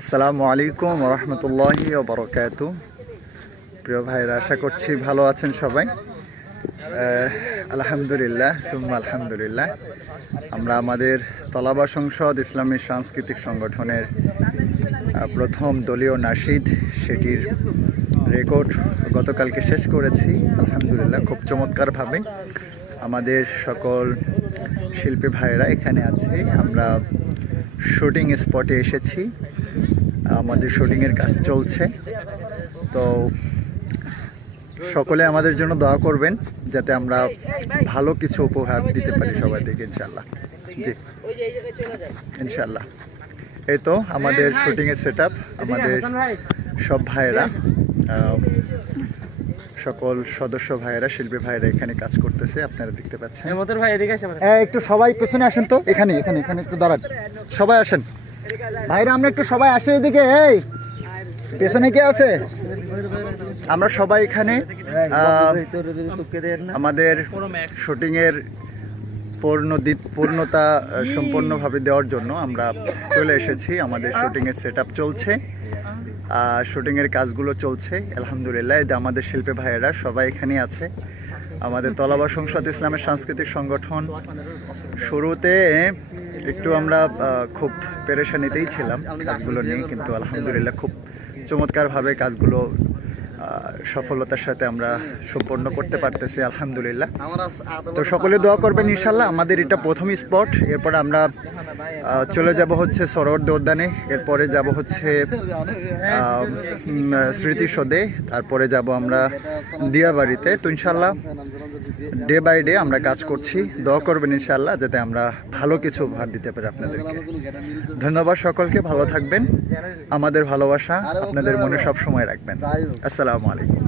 আসসালামু আলাইকুম রহমতুল্লাহি ওয়া বারাকাতুহু। প্রিয় ভাইরা, আশা করছি ভালো আছেন সবাই। আলহামদুলিল্লাহ সুম্মা আলহামদুলিল্লাহ। আমরা আমাদের তলাবা সংসদ ইসলামী সাংস্কৃতিক সংগঠনের প্রথম দলীয় নাশিদ, সেটির রেকর্ড গতকালকে শেষ করেছি আলহামদুলিল্লাহ। খুব চমৎকারভাবে আমাদের সকল শিল্পী ভাইরা এখানে আছে। আমরা শুটিং স্পটে এসেছি, আমাদের শুটিংয়ের কাজ চলছে। তো সকলে আমাদের জন্য দোয়া করবেন যাতে আমরা ভালো কিছু উপহার দিতে পারি সবাইকে ইনশাল্লাহ। জি ইনশাল্লাহ। এই তো আমাদের শুটিংয়ের সেট আপ, আমাদের সব ভাইয়েরা, সকল সদস্য ভাইয়েরা, শিল্পী ভাইয়েরা এখানে কাজ করতেছে, আপনারা দেখতে পাচ্ছেন। একটু সবাই পেছনে আসেন তো, এখানে এখানে এখানে একটু দাঁড়ান, সবাই আসেন ভাইরা, আমরা একটু সবাই আসে এদিকে। এই পেছনে কে আছে? আমরা সবাই এখানে আমাদের শুটিংয়ের পূর্ণতা সম্পূর্ণভাবে দেওয়ার জন্য আমরা চলে এসেছি। আমাদের শুটিংয়ের সেট আপ চলছে, শুটিংয়ের কাজগুলো চলছে আলহামদুলিল্লাহ। এই যে আমাদের শিল্পী ভাইয়েরা সবাই এখানে আছে। আমাদের তলাবা সংসদ ইসলামের সাংস্কৃতিক সংগঠন শুরুতে একটু আমরা খুব পেরেশানিতেই ছিলাম কাজগুলো নিয়ে, কিন্তু আলহামদুলিল্লাহ খুব চমৎকারভাবে কাজগুলো সফলতার সাথে আমরা সম্পন্ন করতে পারতেছি আলহামদুলিল্লাহ। তো সকলে দোয়া করবেন ইনশাল্লাহ। আমাদের এটা প্রথম স্পট, এরপরে আমরা চলে যাব হচ্ছে সরোয়ার্দী উদ্যানে, এরপরে যাব হচ্ছে স্মৃতিসৌধে, তারপরে যাব আমরা দিয়াবাড়িতে। তো ইনশাল্লাহ ডে বাই ডে আমরা কাজ করছি। দোয়া করবেন ইনশাল্লাহ যাতে আমরা ভালো কিছু উপহার দিতে পারি আপনাদেরকে। ধন্যবাদ সকলকে, ভালো থাকবেন। আমাদের ভালোবাসা আপনাদের মনে সব সময় রাখবেন। আসসালামু আলাইকুম।